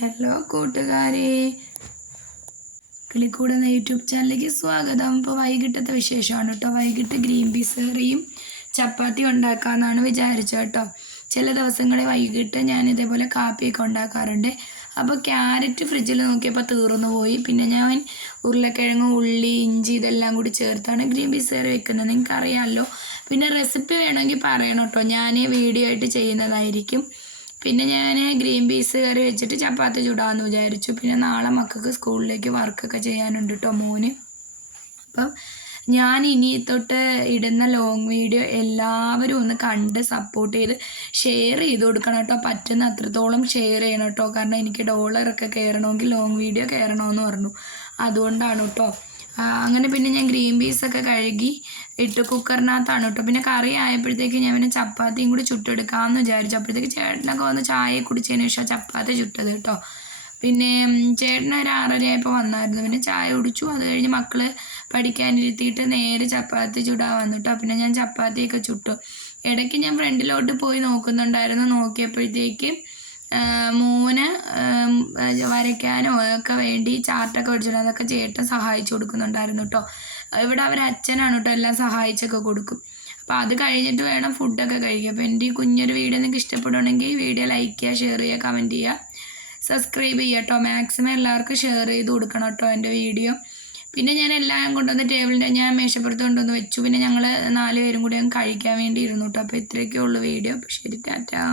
Hello കൂട്ടുകാരെ, കിളിക്കൂട് എന്ന YouTube ചാനലിലേക്ക് സ്വാഗതം. ഇപ്പോൾ വൈകിട്ടത്തെ വിശേഷമാണ് കേട്ടോ. വൈകിട്ട് ഗ്രീൻ പീസ് കറിയും ചപ്പാത്തി ഉണ്ടാക്കാമെന്നാണ് വിചാരിച്ചത് കേട്ടോ. ചില ദിവസങ്ങളിൽ വൈകിട്ട് ഞാൻ ഇതേപോലെ കാപ്പിയൊക്കെ ഉണ്ടാക്കാറുണ്ട്. അപ്പോൾ ക്യാരറ്റ് ഫ്രിഡ്ജിൽ നോക്കിയപ്പോൾ തീർന്നു പോയി. പിന്നെ ഞാൻ ഉരുളക്കിഴങ്ങ്, ഉള്ളി, ഇഞ്ചി ഇതെല്ലാം കൂടി ചേർത്താണ് ഗ്രീൻ പീസ് കറി വെക്കുന്നത്. നിങ്ങൾക്ക് അറിയാമല്ലോ. പിന്നെ റെസിപ്പി വേണമെങ്കിൽ പറയണം കേട്ടോ, ഞാൻ വീഡിയോ ആയിട്ട് ചെയ്യുന്നതായിരിക്കും. പിന്നെ ഞാൻ ഗ്രീൻ പീസ് കറി വെച്ചിട്ട് ചപ്പാത്തി ചുടാമെന്ന് വിചാരിച്ചു. പിന്നെ നാളെ മക്കൾക്ക് സ്കൂളിലേക്ക് വർക്കൊക്കെ ചെയ്യാനുണ്ട് കേട്ടോ, മോന്. അപ്പം ഞാൻ ഇനി തൊട്ട് ഇടുന്ന ലോങ് വീഡിയോ എല്ലാവരും ഒന്ന് കണ്ട് സപ്പോർട്ട് ചെയ്ത് ഷെയർ ചെയ്ത് കൊടുക്കണം കേട്ടോ. പറ്റുന്ന അത്രത്തോളം ഷെയർ ചെയ്യണം കേട്ടോ. കാരണം എനിക്ക് ഡോളറൊക്കെ കയറണമെങ്കിൽ ലോങ് വീഡിയോ കയറണമെന്ന് പറഞ്ഞു. അതുകൊണ്ടാണ് കേട്ടോ. അങ്ങനെ പിന്നെ ഞാൻ ഗ്രീൻ പീസൊക്കെ കഴുകി ഇട്ട് കുക്കറിനകത്താണ് കേട്ടോ. പിന്നെ കറി ആയപ്പോഴത്തേക്ക് ഞാൻ പിന്നെ ചപ്പാത്തിയും കൂടി ചുട്ടെടുക്കാമെന്ന് വിചാരിച്ചു. അപ്പോഴത്തേക്ക് ചേട്ടനൊക്കെ വന്ന് ചായ കുടിച്ചതിന് ശേഷം ചപ്പാത്തി ചുട്ടത് കേട്ടോ. പിന്നെ ചേട്ടൻ ഒരു 6:30 ആയപ്പോൾ വന്നായിരുന്നു. പിന്നെ ചായ കുടിച്ചു. അത് കഴിഞ്ഞ് മക്കൾ പഠിക്കാനിരുത്തിയിട്ട് നേരെ ചപ്പാത്തി ചുടാൻ വന്നു കേട്ടോ. പിന്നെ ഞാൻ ചപ്പാത്തിയൊക്കെ ചുട്ടു. ഇടയ്ക്ക് ഞാൻ ഫ്രണ്ടിലോട്ട് പോയി നോക്കുന്നുണ്ടായിരുന്നു. നോക്കിയപ്പോഴത്തേക്ക് മോന് വരയ്ക്കാനോ ഒക്കെ വേണ്ടി ചാർട്ടൊക്കെ മേടിച്ചിട്ട് അതൊക്കെ ചേട്ടൻ സഹായിച്ചു കൊടുക്കുന്നുണ്ടായിരുന്നു കേട്ടോ. ഇവിടെ അവർ അച്ഛനാണ് കേട്ടോ എല്ലാം സഹായിച്ചൊക്കെ കൊടുക്കും. അപ്പോൾ അത് കഴിഞ്ഞിട്ട് വേണം ഫുഡൊക്കെ കഴിക്കുക. അപ്പോൾ എൻ്റെ ഈ കുഞ്ഞൊരു വീഡിയോ നിങ്ങൾക്ക് ഇഷ്ടപ്പെടുകയാണെങ്കിൽ വീഡിയോ ലൈക്ക് ചെയ്യുക, ഷെയർ ചെയ്യുക, കമൻറ്റ് ചെയ്യുക, സബ്സ്ക്രൈബ് ചെയ്യുക കേട്ടോ. മാക്സിമം എല്ലാവർക്കും ഷെയർ ചെയ്ത് കൊടുക്കണം കേട്ടോ എൻ്റെ വീഡിയോ. പിന്നെ ഞാൻ എല്ലാം കൊണ്ടുവന്ന് ടേബിളിൻ്റെ ഞാൻ മേശപ്പുറത്ത് കൊണ്ടുവന്ന് വെച്ചു. പിന്നെ ഞങ്ങൾ 4 പേരും കൂടി കഴിക്കാൻ വേണ്ടി ഇരുന്നു കേട്ടോ. അപ്പോൾ ഇത്രയൊക്കെ ഉള്ളൂ വീഡിയോ. അപ്പോൾ ശരി, ടാറ്റാ.